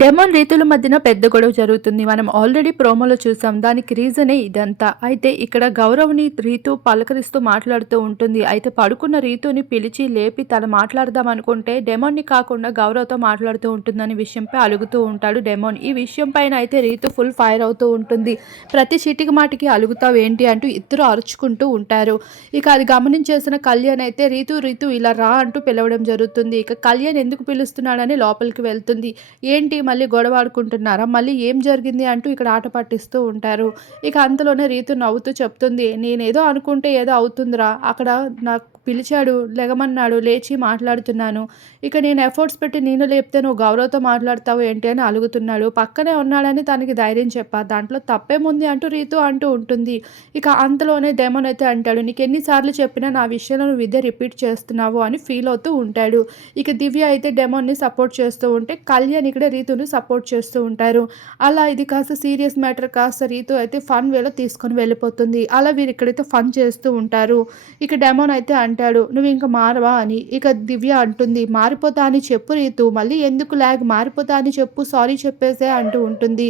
Demon రీతుల మధ్యన పెద్ద గొడవ జరుగుతుంది. మనం ఆల్రెడీ ప్రోమోలో చూసాం. దానికి రీజనే ఇదంతా. అయితే ఇక్కడ గౌరవ్ని రీతు పలకరిస్తూ మాట్లాడుతూ ఉంటుంది. అయితే పడుకున్న రీతుని పిలిచి లేపి తను మాట్లాడదాం అనుకుంటే డెమోన్ని కాకుండా గౌరవ్తో మాట్లాడుతూ ఉంటుందని విషయంపై అలుగుతూ ఉంటాడు డెమోన్. ఈ విషయం పైన అయితే రీతు ఫుల్ ఫైర్ అవుతూ ఉంటుంది. ప్రతి చీటికి మాటికి అలుగుతావు ఏంటి అంటూ ఇద్దరు అరుచుకుంటూ ఉంటారు. ఇక అది గమనించేసిన కళ్యాణ్ అయితే రీతు రీతు ఇలా రా అంటూ పిలవడం జరుగుతుంది. ఇక కళ్యాణ్ ఎందుకు పిలుస్తున్నాడని లోపలికి వెళ్తుంది. ఏంటి మళ్ళీ గొడవ ఆడుకుంటున్నారా? మళ్ళీ ఏం జరిగింది అంటూ ఇక్కడ ఆట పట్టిస్తూ ఉంటారు. ఇక అంతలోనే రీతు నవ్వుతూ చెప్తుంది నేనేదో అనుకుంటే ఏదో అవుతుందిరా. అక్కడ నాకు పిలిచాడు లెగమన్నాడు లేచి మాట్లాడుతున్నాను. ఇక నేను ఎఫర్ట్స్ పెట్టి నేను లేపితే నువ్వు గౌరవతో మాట్లాడతావు ఏంటి అని అలుగుతున్నాడు. పక్కనే ఉన్నాడని తనకి ధైర్యం చెప్పా దాంట్లో తప్పేముంది అంటూ రీతు అంటూ ఉంటుంది. ఇక అంతలోనే డెమోన్ అయితే అంటాడు నీకు ఎన్నిసార్లు చెప్పినా నా విషయంలో నువ్వు ఇదే రిపీట్ చేస్తున్నావు అని ఫీల్ అవుతూ ఉంటాడు. ఇక దివ్య అయితే డెమోన్ని సపోర్ట్ చేస్తూ ఉంటే కళ్యాణ్ ఇక్కడ రీతును సపోర్ట్ చేస్తూ ఉంటారు. అలా ఇది కాస్త సీరియస్ మ్యాటర్ కాస్త రీతు అయితే ఫన్ వేలో తీసుకొని వెళ్ళిపోతుంది. అలా వీరు ఇక్కడైతే ఫన్ చేస్తూ ఉంటారు. ఇక డెమోన్ అయితే అంటాడు నువ్వు ఇంకా మారవా? అని. ఇక దివ్య అంటుంది మారిపోతా అని చెప్పు రీతు. మళ్ళీ ఎందుకు ల్యాగ్ మారిపోతా అని చెప్పు. సారీ చెప్పేసే అంటూ ఉంటుంది.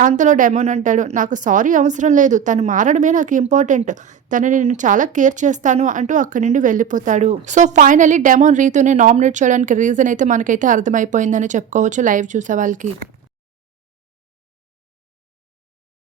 అంతలో డెమోన్ అంటాడు నాకు సారీ అవసరం లేదు. తను మారడమే నాకు ఇంపార్టెంట్. తనని నేను చాలా కేర్ చేస్తాను అంటూ అక్కడి నుండి వెళ్ళిపోతాడు. సో ఫైనలీ డెమోన్ రీతుని నామినేట్ చేయడానికి రీజన్ అయితే మనకైతే అర్థమైపోయిందని చెప్పుకోవచ్చు లైవ్ చూసే వాళ్ళకి.